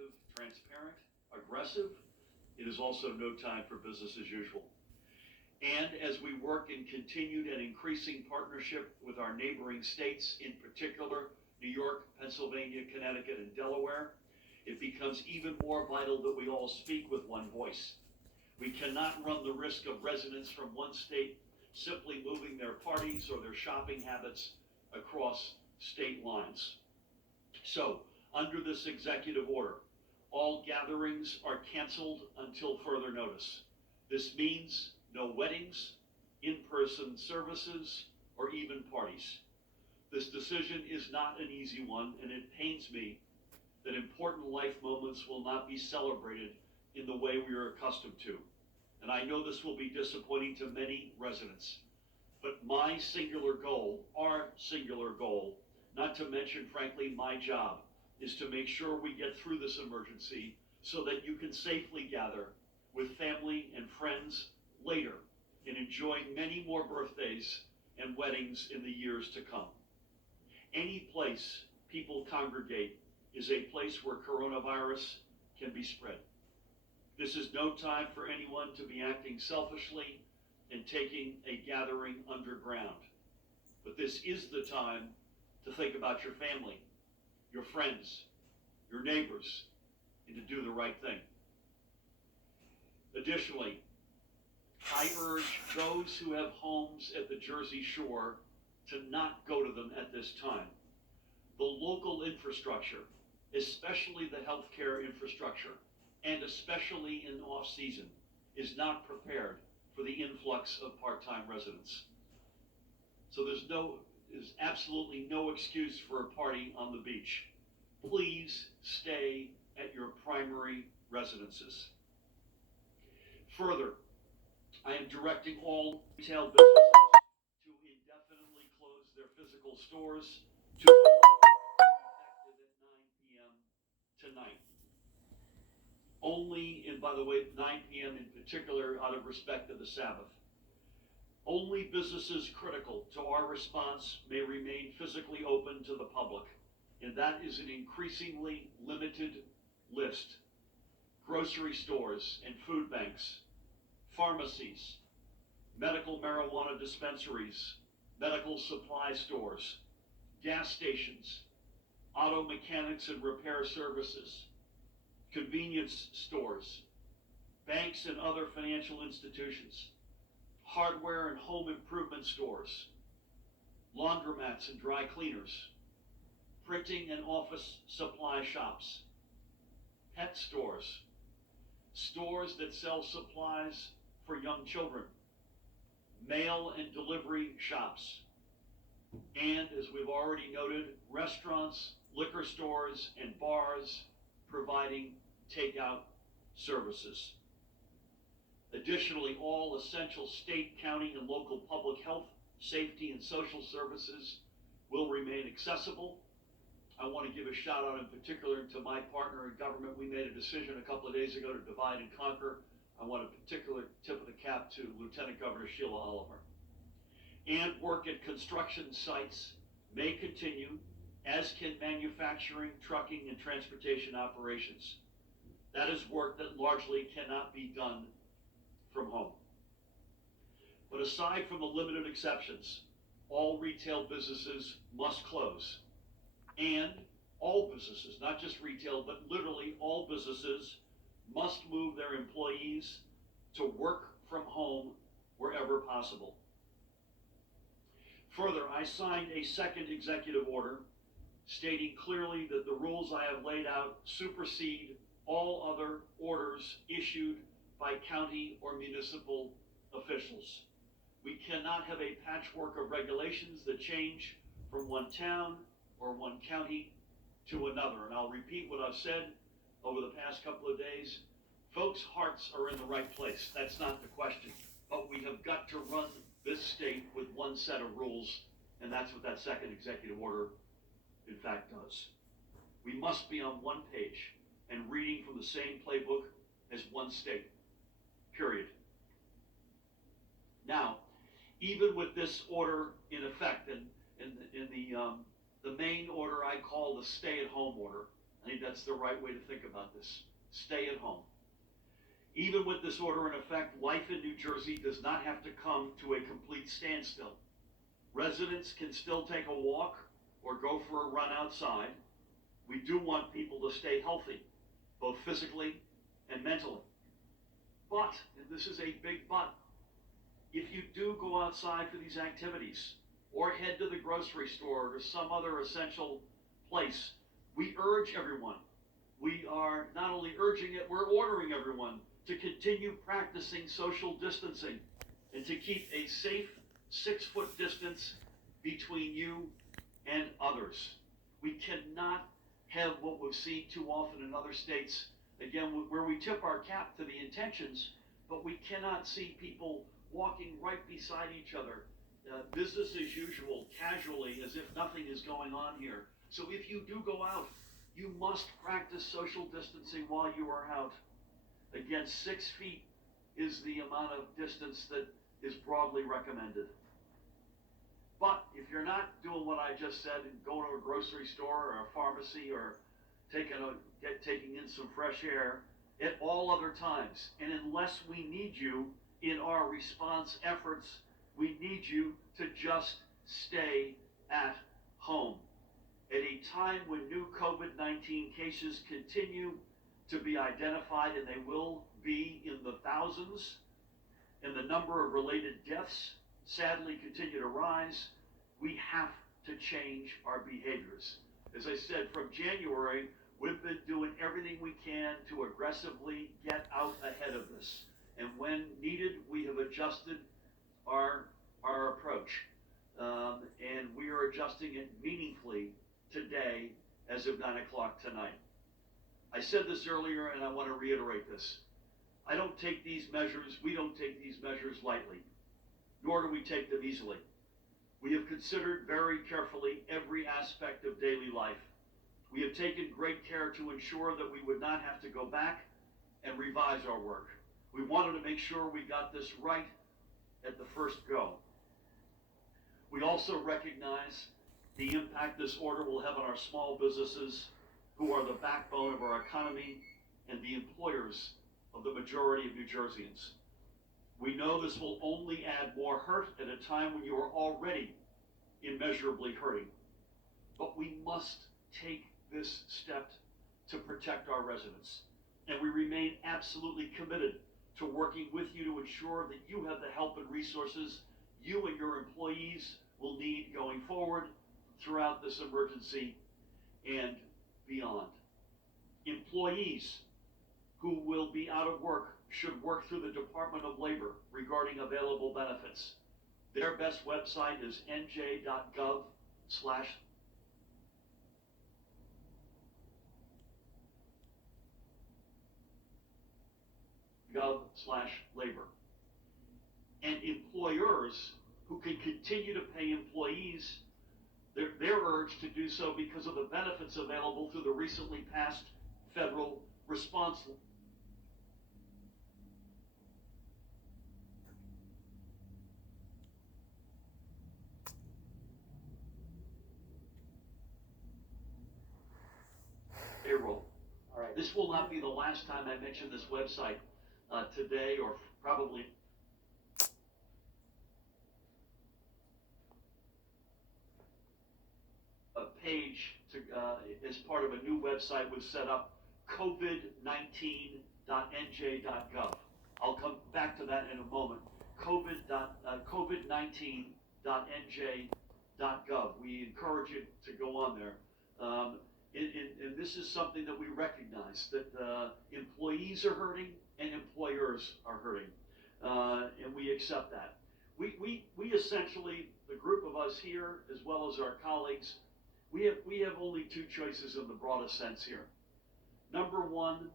proactive, transparent, aggressive. It is also no time for business as usual. And as we work in continued and increasing partnership with our neighboring states, in particular New York, Pennsylvania, Connecticut, and Delaware, it becomes even more vital that we all speak with one voice. We cannot run the risk of residents from one state simply moving their parties or their shopping habits across state lines. So, under this executive order, all gatherings are canceled until further notice. This means no weddings, in-person services, or even parties. This decision is not an easy one, and it pains me that important life moments will not be celebrated in the way we are accustomed to. And I know this will be disappointing to many residents, but my singular goal, our singular goal, not to mention, frankly, my job, is to make sure we get through this emergency so that you can safely gather with family and friends later and enjoy many more birthdays and weddings in the years to come. Any place people congregate is a place where coronavirus can be spread. This is no time for anyone to be acting selfishly and taking a gathering underground. But this is the time to think about your family, your friends, your neighbors, and to do the right thing. Additionally, I urge those who have homes at the Jersey Shore to not go to them at this time. The local infrastructure, especially the healthcare infrastructure, and especially in off-season, is not prepared for the influx of part-time residents. So there's absolutely no excuse for a party on the beach. Please stay at your primary residences. Further, I am directing all retail businesses to indefinitely close their physical stores to effective at 9 p.m. tonight. Only, and by the way, 9 p.m. in particular, out of respect to the Sabbath. Only businesses critical to our response may remain physically open to the public, and that is an increasingly limited list. Grocery stores and food banks, pharmacies, medical marijuana dispensaries, medical supply stores, gas stations, auto mechanics and repair services, convenience stores, banks and other financial institutions, hardware and home improvement stores, laundromats and dry cleaners, printing and office supply shops, pet stores, stores that sell supplies for young children, mail and delivery shops, and, as we've already noted, restaurants, liquor stores, and bars providing takeout services. Additionally, all essential state, county, and local public health, safety, and social services will remain accessible. I want to give a shout out in particular to my partner in government. We made a decision a couple of days ago to divide and conquer. I want a particular tip of the cap to Lieutenant Governor Sheila Oliver. And work at construction sites may continue, as can manufacturing, trucking, and transportation operations. That is work that largely cannot be done from home. But aside from the limited exceptions, all retail businesses must close. And all businesses, not just retail, but literally all businesses, must move their employees to work from home wherever possible. Further, I signed a second executive order stating clearly that the rules I have laid out supersede all other orders issued by county or municipal officials. We cannot have a patchwork of regulations that change from one town or one county to another. And I'll repeat what I've said over the past couple of days. Folks' hearts are in the right place. That's not the question. But we have got to run this state with one set of rules, and that's what that second executive order, in fact, does. We must be on one page and reading from the same playbook as one state, period. Now, even with this order in effect, and in the main order I call the stay-at-home order, I think that's the right way to think about this. Stay at home. Even with this order in effect, life in New Jersey does not have to come to a complete standstill. Residents can still take a walk or go for a run outside. We do want people to stay healthy, both physically and mentally. But, and this is a big but, if you do go outside for these activities or head to the grocery store or some other essential place, we urge everyone. We are not only urging it, we're ordering everyone to continue practicing social distancing and to keep a safe 6-foot distance between you and others. We cannot have what we've seen too often in other states, again, where we tip our cap to the intentions, but we cannot see people walking right beside each other, business as usual, casually, as if nothing is going on here. So if you do go out, you must practice social distancing while you are out. Again, 6 feet is the amount of distance that is broadly recommended. But if you're not doing what I just said and going to a grocery store or a pharmacy or taking in some fresh air at all other times, and unless we need you in our response efforts, we need you to just stay at home. At a time when new COVID-19 cases continue to be identified, and they will be in the thousands, and the number of related deaths sadly continue to rise, we have to change our behaviors. As I said, from January, we've been doing everything we can to aggressively get out ahead of this. And when needed, we have adjusted our approach. And we are adjusting it meaningfully today as of 9 o'clock tonight. I said this earlier, and I want to reiterate this. We don't take these measures lightly, nor do we take them easily. We have considered very carefully every aspect of daily life. We have taken great care to ensure that we would not have to go back and revise our work. We wanted to make sure we got this right at the first go. We also recognize the impact this order will have on our small businesses, who are the backbone of our economy and the employers of the majority of New Jerseyans. We know this will only add more hurt at a time when you are already immeasurably hurting. But we must take this step to protect our residents. And we remain absolutely committed to working with you to ensure that you have the help and resources you and your employees will need going forward throughout this emergency and beyond. Employees who will be out of work should work through the Department of Labor regarding available benefits. Their best website is nj.gov/labor. And employers who can continue to pay employees, they're urged to do so because of the benefits available through the recently passed federal response. Payroll. All right. This will not be the last time I mention this website today, or probably a page to, as part of a new website was set up, covid19.nj.gov. I'll come back to that in a moment. covid19.nj.gov. We encourage you to go on there. And this is something that we recognize, that employees are hurting and employers are hurting, and we accept that. We essentially, the group of us here, as well as our colleagues, we have only two choices in the broadest sense here. Number one,